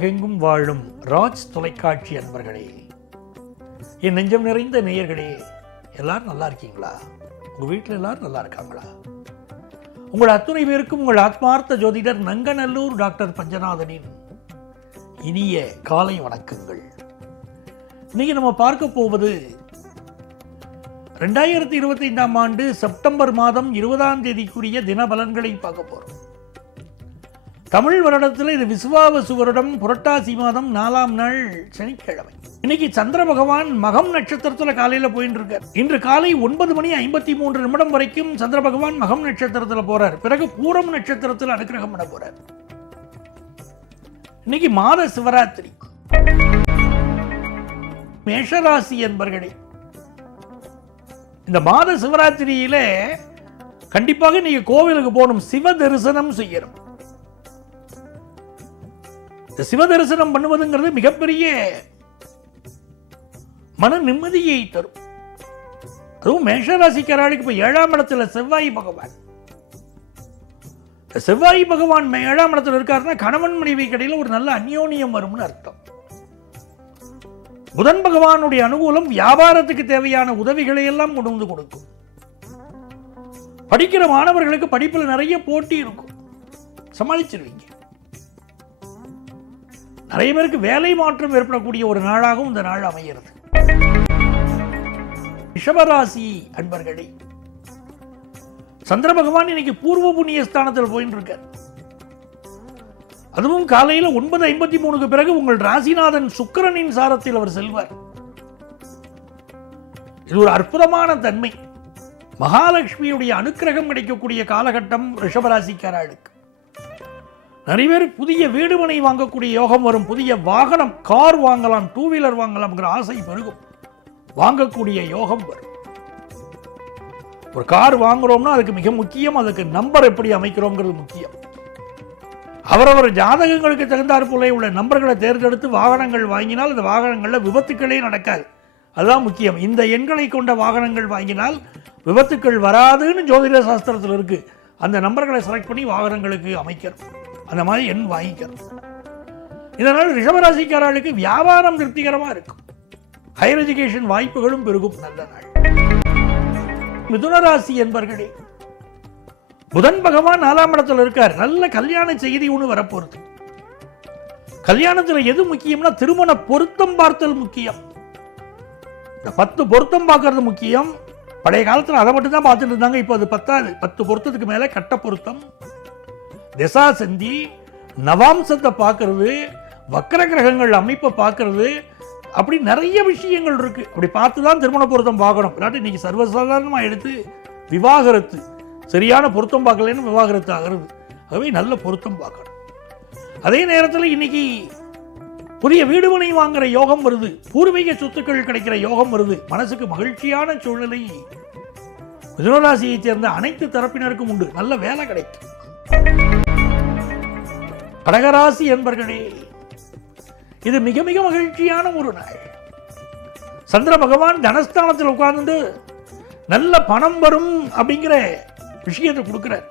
உலகெங்கும் வாழும் ராஜ் தொலைக்காட்சி அன்பர்களே, என் நெஞ்சம் நிறைந்த நேயர்களே, எல்லாரும் நல்லா இருக்கீங்களா? உங்கள் வீட்டில் எல்லாரும் நல்லா இருக்காங்களா? உங்கள் அத்துணை பேருக்கும் உங்கள் ஆத்மார்த்த ஜோதிடர் நங்கநல்லூர் டாக்டர் பஞ்சநாதனின் இனிய காலை வணக்கங்கள். இன்னைக்கு நம்ம பார்க்க போவது 2025ஆம் ஆண்டு செப்டம்பர் மாதம் 20ஆம் தேதிக்குரிய தினபலன்களை பார்க்க போகிறோம். தமிழ் வருடத்தில் இது விசுவாவசு வருடம், புரட்டாசி மாதம் 4ஆம் நாள் சனிக்கிழமை. இன்னைக்கு சந்திர பகவான் மகம் நட்சத்திரத்தில் காலையில் போயிட்டு இருக்கார். இன்று காலை 9:53 வரைக்கும் சந்திர பகவான் மகம் நட்சத்திரத்தில் போறார். பிறகு பூரம் நட்சத்திரத்தில் அனுக்கிரகம் பண்ண போறார். இன்னைக்கு மாத சிவராத்திரி. மேஷராசி என்பர்களே, இந்த மாத சிவராத்திரியில கண்டிப்பாக நீங்க கோவிலுக்கு போகணும், சிவ தரிசனம் செய்யணும். சிவ தரிசனம் பண்ணுவதுங்கிறது மிகப்பெரிய மன நிம்மதியை தரும். அதுவும் மேஷராசிக்காரர்களுக்கு இப்ப 7ஆம் இடத்துல செவ்வாய் பகவான். செவ்வாய் பகவான் 7ஆம் இடத்துல இருக்காருன்னா கணவன் மனைவி கடையில் ஒரு நல்ல அந்யோன்யம் வரும்னு அர்த்தம். புதன் பகவானுடைய அனுகூலம் வியாபாரத்துக்கு தேவையான உதவிகளை எல்லாம் கொண்டு வந்து கொடுக்கும். படிக்கிற மாணவர்களுக்கு படிப்புல நிறைய போட்டி இருக்கும், சமாளிச்சிருவீங்க. நிறைய பேருக்கு வேலை மாற்றம் ஏற்படக்கூடிய ஒரு நாளாகவும் இந்த நாள் அமைகிறது. ரிஷபராசி அன்பர்களே, சந்திர பகவான் இன்னைக்கு பூர்வ புண்ணிய ஸ்தானத்தில் போயிட்டு இருக்கார். அதுவும் காலையில் 9:53 பிறகு உங்கள் ராசிநாதன் சுக்கிரனின் சாரத்தில் அவர் செல்வார். இது ஒரு அற்புதமான தன்மை. மகாலட்சுமியுடைய அனுக்கிரகம் கிடைக்கக்கூடிய காலகட்டம் ரிஷபராசிக்காரர்களுக்கு. நிறைய பேர் புதிய வீடு மனை வாங்கக்கூடிய யோகம் வரும். புதிய வாகனம், கார் வாங்கலாம், 2 வீலர் வாங்கலாம்ங்கிற ஆசை பெருகும். வாங்கக்கூடிய யோகம் வரும். ஒரு கார் வாங்குறோம்னா அதுக்கு மிக முக்கியம், அதுக்கு நம்பர் எப்படி அமைக்கிறோங்கிறது முக்கியம். அவரவர் ஜாதகங்களுக்கு தகுந்தாற் போல உள்ள நம்பர்களை தேர்ந்தெடுத்து வாகனங்கள் வாங்கினால் அந்த வாகனங்களில் விபத்துக்களே நடக்காது. அதுதான் முக்கியம். இந்த எண்களை கொண்ட வாகனங்கள் வாங்கினால் விபத்துக்கள் வராதுன்னு ஜோதிட சாஸ்திரத்தில் இருக்கு. அந்த நம்பர்களை செலக்ட் பண்ணி வாகனங்களுக்கு அமைக்கிறோம், அந்த மாதிரி எண் வாங்கிக்கிறோம். இதனால் ரிஷபராசிக்காரர்களுக்கு வியாபாரம் திருப்திகரமாக இருக்கும். ஹையர் எஜுகேஷன் வாய்ப்புகளும் பெருகும். நல்ல நாள். மிதுனராசி என்பர்களே, புதன் பகவான் 4ஆம் இடத்துல இருக்கார். நல்ல கல்யாண செய்தி ஒன்று வரப்போறது. கல்யாணத்தில் எது முக்கியம்னா திருமண பொருத்தம் பார்த்தல் முக்கியம். இந்த 10 பொருத்தம் பார்க்கறது முக்கியம். பழைய காலத்தில் அதை மட்டும் தான் பார்த்துட்டு இருந்தாங்க. இப்போ அது 10 பொருத்தத்துக்கு மேலே கட்ட பொருத்தம், திசா சந்தி, நவாம்சத்தை பார்க்கறது, வக்கர கிரகங்கள் அமைப்பை பார்க்கறது, அப்படி நிறைய விஷயங்கள் இருக்கு. அப்படி பார்த்து தான் திருமண பொருத்தம் பார்க்கணும். இல்லாட்டி இன்னைக்கு சர்வசாதாரணமாக எடுத்து விவாகரத்து, சரியான பொருத்தம் பார்க்கலன்னு விவாகரத்து ஆகிறது. ஆகவே நல்ல பொருத்தம் பார்க்கணும். அதே நேரத்தில் இன்னைக்கு புதிய வீடுமனை வாங்குற யோகம் வருது. பூர்வீக சொத்துக்கள் கிடைக்கிற யோகம் வருது. மனசுக்கு மகிழ்ச்சியான சூழ்நிலை மிதுனராசியை சேர்ந்த அனைத்து தரப்பினருக்கும் உண்டு. நல்ல வேலை கிடைக்கும். கடகராசி என்பர்களே, இது மிக மிக மகிழ்ச்சியான ஒரு நாள். சந்திர பகவான் தனஸ்தானத்தில் உட்கார்ந்து நல்ல பணம் வரும் அப்படிங்கிற விஷயத்தை கொடுக்கிறார்.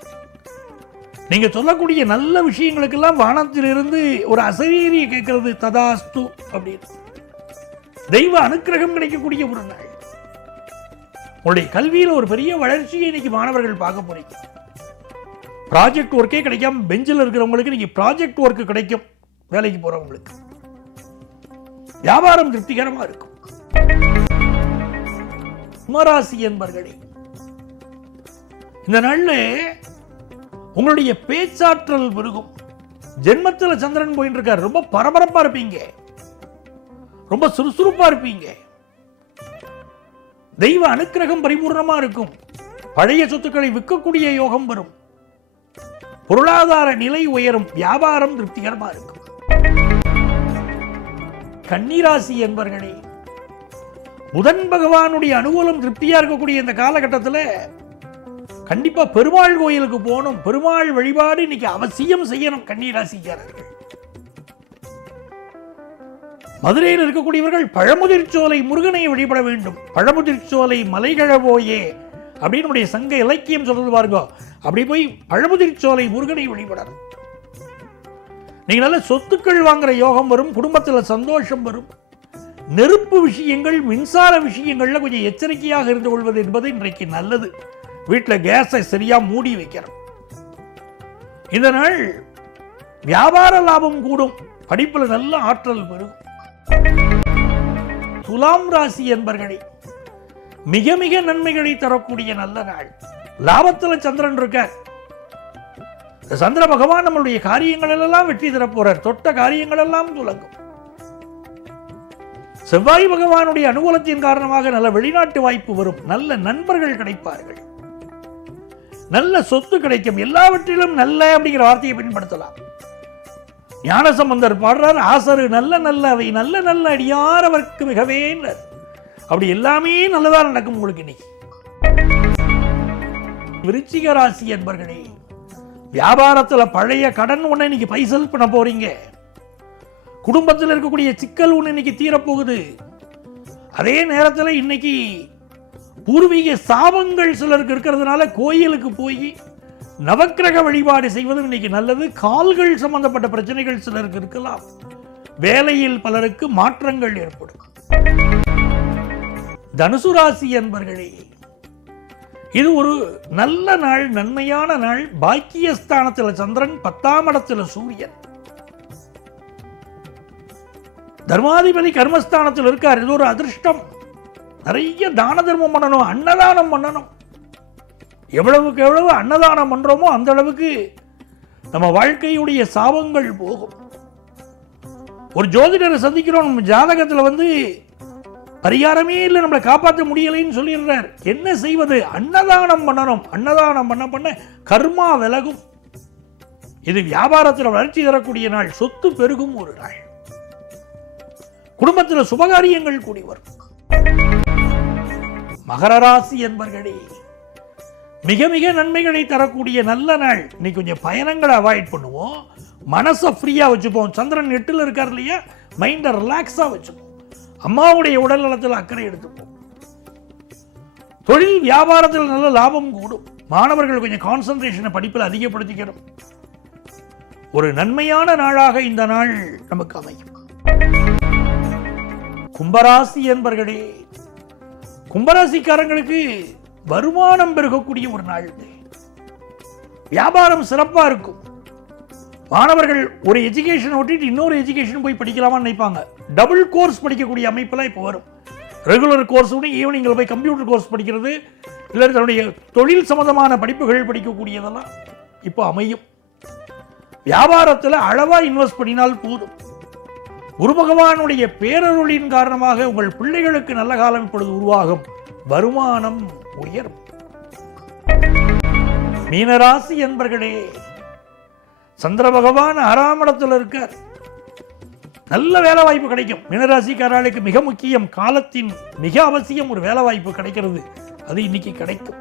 நீங்க சொல்லக்கூடிய நல்ல விஷயங்களுக்கெல்லாம் வானத்திலிருந்து ஒரு அசரீரியை கேட்கிறது, ததாஸ்து அப்படின்னு. தெய்வ அனுக்கிரகம் கிடைக்கக்கூடிய ஒரு நாள். உங்களுடைய கல்வியில் ஒரு பெரிய வளர்ச்சியை இன்னைக்கு மாணவர்கள் பார்க்க போறீங்க. ப்ராஜெக்ட் ஒர்க்கே கிடைக்காம பெஞ்சில் இருக்கிறவங்களுக்கு இன்னைக்கு ப்ராஜெக்ட் ஒர்க் கிடைக்கும். வேலைக்கு போறவங்களுக்கு வியாபாரம் திருப்திகரமா இருக்கும். கும்பராசி என்பர்களே, இந்த நாள்ல உங்களுடைய பேச்சாற்றல் பெருகும். ஜென்மத்தில் சந்திரன் போயிட்டு இருக்காரு. ரொம்ப பரபரப்பா இருப்பீங்க, ரொம்ப சுறுசுறுப்பா இருப்பீங்க. தெய்வ அனுக்கிரகம் பரிபூர்ணமா இருக்கும். பழைய சொத்துக்களை விற்கக்கூடிய யோகம் வரும். பொருளாதார நிலை உயரும். வியாபாரம் திருப்திகரமா இருக்கும். கன்னிராசி என்பர்களே, புதன் பகவானுடைய அனுகூலம் திருப்தியா இருக்கக்கூடிய இந்த காலகட்டத்தில் கண்டிப்பா பெருமாள் கோயிலுக்கு போகணும். பெருமாள் வழிபாடு இன்னைக்கு அவசியம் செய்யணும். கன்னிராசிக்காரர்கள், மதுரையில் இருக்கக்கூடியவர்கள் பழமுதிர்ச்சோலை முருகனை வழிபட வேண்டும். பழமுதிர்ச்சோலை மலைகழவோயே அப்படின்னு நம்முடைய சங்க இலக்கியம் சொல்றது பாருங்க. அப்படி போய் பழமுதிர்ச்சோலை முருகனை வழிபடணும். நீங்கள் நல்ல சொத்துக்கள் வாங்குற யோகம் வரும், குடும்பத்தில் சந்தோஷம் வரும். நெருப்பு விஷயங்கள், மின்சார விஷயங்கள்ல கொஞ்சம் எச்சரிக்கையாக இருந்து கொள்வது என்பது இன்றைக்கு நல்லது. வீட்டில் கேஸை சரியா மூடி வைக்கிறோம். இந்த நாள் வியாபார லாபம் கூடும், படிப்பில் நல்ல ஆற்றல் வரும். துலாம் ராசி என்பர்களே, மிக மிக நன்மைகளை தரக்கூடிய நல்ல நாள். லாபத்தில் சந்திரன் இருக்கார். சந்திர பகவான் நம்மளுடைய காரியங்கள் எல்லாம் வெற்றி தர போறார். தொட்ட காரியங்கள் எல்லாம் துலங்கும். செவ்வாய் பகவானுடைய அனுகூலத்தின் காரணமாக நல்ல வெளிநாட்டு வாய்ப்பு வரும். நல்ல நண்பர்கள் கிடைப்பார்கள். நல்ல சொத்து கிடைக்கும். எல்லாவற்றிலும் நல்ல அப்படிங்கிற வார்த்தையை பயன்படுத்தலாம். ஞானசம்பந்தர் பாடுறார், ஆசரு நல்ல நல்லவை நல்ல நல்ல அடியாரவர்க்கு மிகவே. அப்படி எல்லாமே நல்லதா நடக்கும் உங்களுக்கு இன்னைக்கு. விருச்சிக ராசி என்பர்களே, வியாபாரத்தில் பழைய கடன் ஒண்ணு இன்னைக்கு பைசல் பண்ண போறீங்க. குடும்பத்தில் இருக்கக்கூடிய சிக்கல் ஒண்ணு இன்னைக்கு தீரப்போகுது. அதே நேரத்தில் இன்னைக்கு பூர்வீக சாபங்கள் சிலருக்கு இருக்கிறதுனால கோயிலுக்கு போய் நவக்கிரக வழிபாடு செய்வது இன்னைக்கு நல்லது. கால்கள் சம்பந்தப்பட்ட பிரச்சனைகள் சிலருக்கு இருக்கலாம். வேலையில் பலருக்கு மாற்றங்கள் ஏற்படும். தனுசு ராசி என்பர்களே, இது ஒரு நல்ல நாள், நன்மையான நாள். பாக்கியஸ்தானத்தில் சந்திரன், 10ஆம் இடத்துல சூரியன். தர்மாதிபதி கர்மஸ்தானத்தில் இருக்கார். இது ஒரு அதிர்ஷ்டம். நிறைய தான தர்மம் பண்ணணும், அன்னதானம் பண்ணணும். எவ்வளவுக்கு எவ்வளவு அன்னதானம் பண்றோமோ அந்த அளவுக்கு நம்ம வாழ்க்கையுடைய சாபங்கள் போகும். ஒரு ஜோதிடரை சந்திக்கிறோம், நம்ம ஜாதகத்தில் பரிகாரமே இல்லை, நம்மளை காப்பாற்ற முடியலைன்னு சொல்லிடுறார். என்ன செய்வது? அன்னதானம் பண்ணணும். அன்னதானம் பண்ண பண்ண கர்மா விலகும். இது வியாபாரத்தில் வளர்ச்சி தரக்கூடிய நாள். சொத்து பெருகும் ஒரு நாள். குடும்பத்தில் சுபகாரியங்கள் கூடி வரும். மகர ராசி என்பர்களே, மிக மிக நன்மைகளை தரக்கூடிய நல்ல நாள். இன்னைக்கு கொஞ்சம் பயணங்களை அவாய்ட் பண்ணுவோம். மனசை ஃப்ரீயா வச்சுப்போம். சந்திரன் 8ல் இருக்கார் இல்லையா, மைண்டை ரிலாக்ஸா வச்சுப்போம். அம்மாவுடைய உடல் நலத்தில் அக்கறை எடுத்துப்போம். தொழில் வியாபாரத்தில் நல்ல லாபம் கூடும். மாணவர்கள் கொஞ்சம் கான்சன்ட்ரேஷனை படிப்பில் அதிகப்படுத்திக்கிறோம். ஒரு நன்மையான நாளாக இந்த நாள் நமக்கு அமையும். கும்பராசி என்பர்களே, கும்பராசிக்காரங்களுக்கு வருமானம் பெருகக்கூடிய ஒரு நாள். வியாபாரம் சிறப்பா இருக்கும். மாணவர்கள் ஒரு எஜுகேஷன் விட்டுட்டு இன்னொரு எஜுகேஷன் போய் படிக்கலாமான்னு நினைப்பாங்க. டபுள் கோர்ஸ் படிக்கக்கூடிய அமைப்பெல்லாம் இப்போ வரும். ரெகுலர் கோர்ஸ் ஈவினிங்கில் போய் கம்ப்யூட்டர் கோர்ஸ் படிக்கிறது, இல்லை தன்னுடைய தொழில் சம்பந்தமான படிப்புகள் படிக்கக்கூடியதெல்லாம் இப்போ அமையும். வியாபாரத்தில் அளவா இன்வெஸ்ட் பண்ணினால் போதும். குரு பகவானுடைய பேரருளின் காரணமாக உங்கள் பிள்ளைகளுக்கு நல்ல காலம் இப்பொழுது உருவாகும். வருமானம் உயரும். மீனராசி என்பர்களே, சந்திர பகவான் 6ஆம் இடத்தில் இருக்கார். நல்ல வேலை வாய்ப்பு கிடைக்கும். மீனராசிக்காரர்களுக்கு மிக முக்கியம், காலத்தின் மிக அவசியம் ஒரு வேலை வாய்ப்பு கிடைக்கிறது. அது இன்னைக்கு கிடைக்கும்.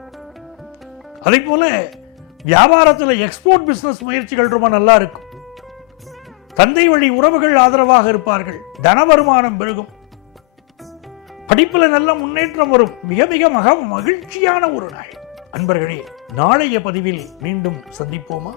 அதே போல வியாபாரத்தில் எக்ஸ்போர்ட் பிசினஸ் முயற்சிகள் ரொம்ப நல்லா இருக்கும். தந்தை வழி உறவுகள் ஆதரவாக இருப்பார்கள். தன வருமானம் பெருகும். படிப்பில் நல்ல முன்னேற்றம் வரும். மிக மிக மகிழ்ச்சியான ஒரு நாள். அன்பர்களே, நாளைய பதிவில் மீண்டும் சந்திப்போமா?